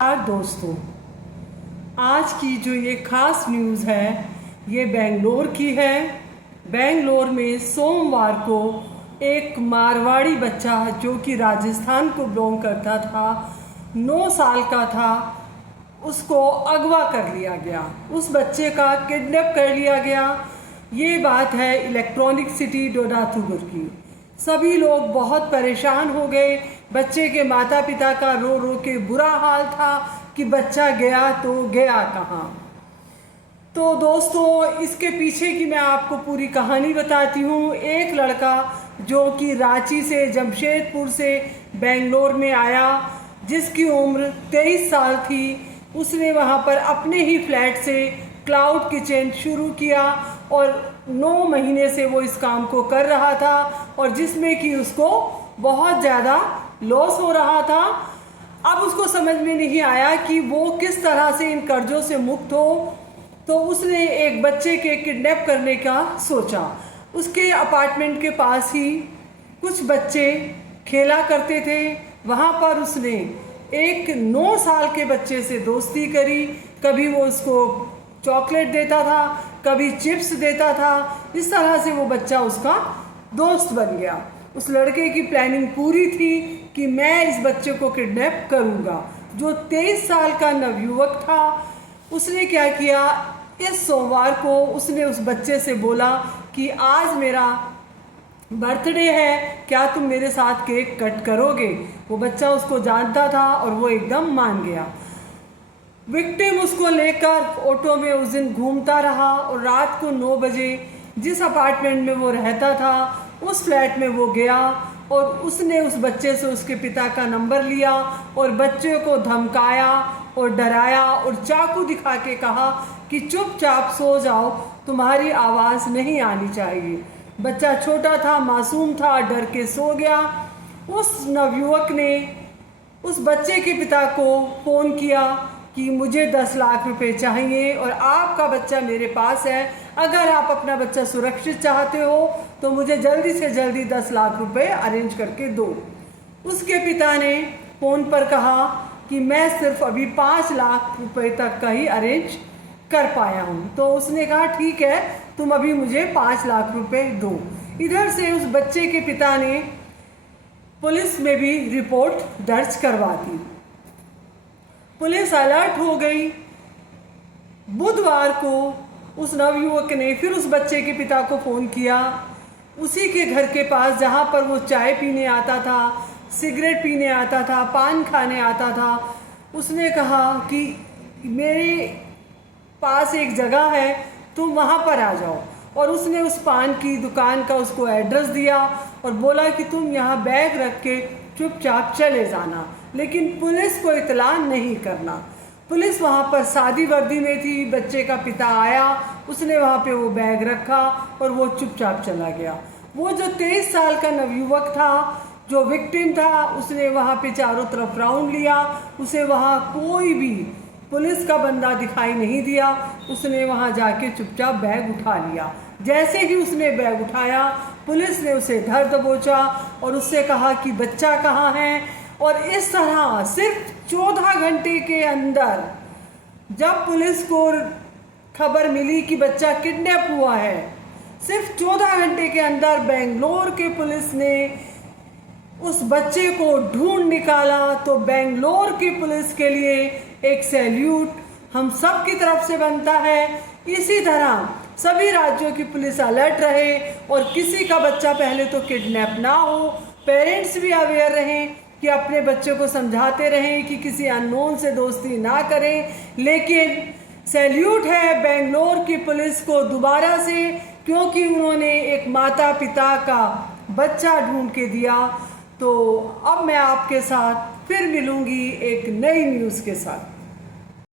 दोस्तों, आज की जो ये खास न्यूज़ है ये बेंगलोर की है। बेंगलोर में सोमवार को एक मारवाड़ी बच्चा जो कि राजस्थान को बिलोंग करता था, 9 साल का था, उसको अगवा कर लिया गया। उस बच्चे का किडनैप कर लिया गया। ये बात है इलेक्ट्रॉनिक सिटी डोडाथुगर की। सभी लोग बहुत परेशान हो गए। बच्चे के माता पिता का रो रो के बुरा हाल था कि बच्चा गया तो गया कहाँ। तो दोस्तों, इसके पीछे की मैं आपको पूरी कहानी बताती हूँ। एक लड़का जो कि रांची से, जमशेदपुर से बेंगलोर में आया, जिसकी उम्र 23 साल थी, उसने वहाँ पर अपने ही फ्लैट से क्लाउड किचन शुरू किया और 9 महीने से वो इस काम को कर रहा था और जिसमें कि उसको बहुत ज़्यादा लॉस हो रहा था। अब उसको समझ में नहीं आया कि वो किस तरह से इन कर्जों से मुक्त हो, तो उसने एक बच्चे के किडनैप करने का सोचा। उसके अपार्टमेंट के पास ही कुछ बच्चे खेला करते थे, वहाँ पर उसने एक 9 साल के बच्चे से दोस्ती करी। कभी वो उसको चॉकलेट देता था, कभी चिप्स देता था। इस तरह से वो बच्चा उसका दोस्त बन गया। उस लड़के की प्लानिंग पूरी थी कि मैं इस बच्चे को किडनैप करूँगा। जो 23 साल का नवयुवक था, उसने क्या किया, इस सोमवार को उसने उस बच्चे से बोला कि आज मेरा बर्थडे है, क्या तुम मेरे साथ केक कट करोगे। वो बच्चा उसको जानता था और वो एकदम मान गया। विक्टिम उसको लेकर ऑटो में उस दिन घूमता रहा और रात को 9 बजे जिस अपार्टमेंट में वो रहता था उस फ्लैट में वो गया और उसने उस बच्चे से उसके पिता का नंबर लिया और बच्चे को धमकाया और डराया और चाकू दिखा के कहा कि चुपचाप सो जाओ, तुम्हारी आवाज़ नहीं आनी चाहिए। बच्चा छोटा था, मासूम था, डर के सो गया। उस नवयुवक ने उस बच्चे के पिता को फ़ोन किया कि मुझे 10 लाख रुपए चाहिए और आपका बच्चा मेरे पास है, अगर आप अपना बच्चा सुरक्षित चाहते हो तो मुझे जल्दी से जल्दी 10 लाख रुपए अरेंज करके दो। उसके पिता ने फ़ोन पर कहा कि मैं सिर्फ अभी 5 लाख रुपए तक का ही अरेंज कर पाया हूँ। तो उसने कहा ठीक है, तुम अभी मुझे 5 लाख रुपए दो। इधर से उस बच्चे के पिता ने पुलिस में भी रिपोर्ट दर्ज करवा दी। पुलिस अलर्ट हो गई। बुधवार को उस नवयुवक ने फिर उस बच्चे के पिता को फ़ोन किया, उसी के घर के पास जहाँ पर वो चाय पीने आता था, सिगरेट पीने आता था, पान खाने आता था। उसने कहा कि मेरे पास एक जगह है, तुम वहाँ पर आ जाओ। और उसने उस पान की दुकान का उसको एड्रेस दिया और बोला कि तुम यहाँ बैग रख के चुपचाप चले जाना, लेकिन पुलिस को इत्तला नहीं करना। पुलिस वहाँ पर सादी वर्दी में थी। बच्चे का पिता आया, उसने वहाँ पे वो बैग रखा और वो चुपचाप चला गया। वो जो 23 साल का नवयुवक था, जो विक्टिम था, उसने वहाँ पे चारों तरफ राउंड लिया। उसे वहाँ कोई भी पुलिस का बंदा दिखाई नहीं दिया। उसने वहाँ जाके चुपचाप बैग उठा लिया। जैसे ही उसने बैग उठाया, पुलिस ने उसे धर दबोचा और उससे कहा कि बच्चा कहाँ है। और इस तरह सिर्फ 14 घंटे के अंदर जब पुलिस को खबर मिली कि बच्चा किडनैप हुआ है, सिर्फ 14 घंटे के अंदर बेंगलोर के पुलिस ने उस बच्चे को ढूंढ निकाला। तो बेंगलोर की पुलिस के लिए एक सैल्यूट हम सब की तरफ से बनता है। इसी तरह सभी राज्यों की पुलिस अलर्ट रहे और किसी का बच्चा पहले तो किडनैप ना हो। पेरेंट्स भी अवेयर रहें कि अपने बच्चों को समझाते रहें कि किसी अननोन से दोस्ती ना करें। लेकिन सैल्यूट है बेंगलोर की पुलिस को दोबारा से, क्योंकि उन्होंने एक माता पिता का बच्चा ढूंढ के दिया। तो अब मैं आपके साथ फिर मिलूंगी एक नई न्यूज़ के साथ।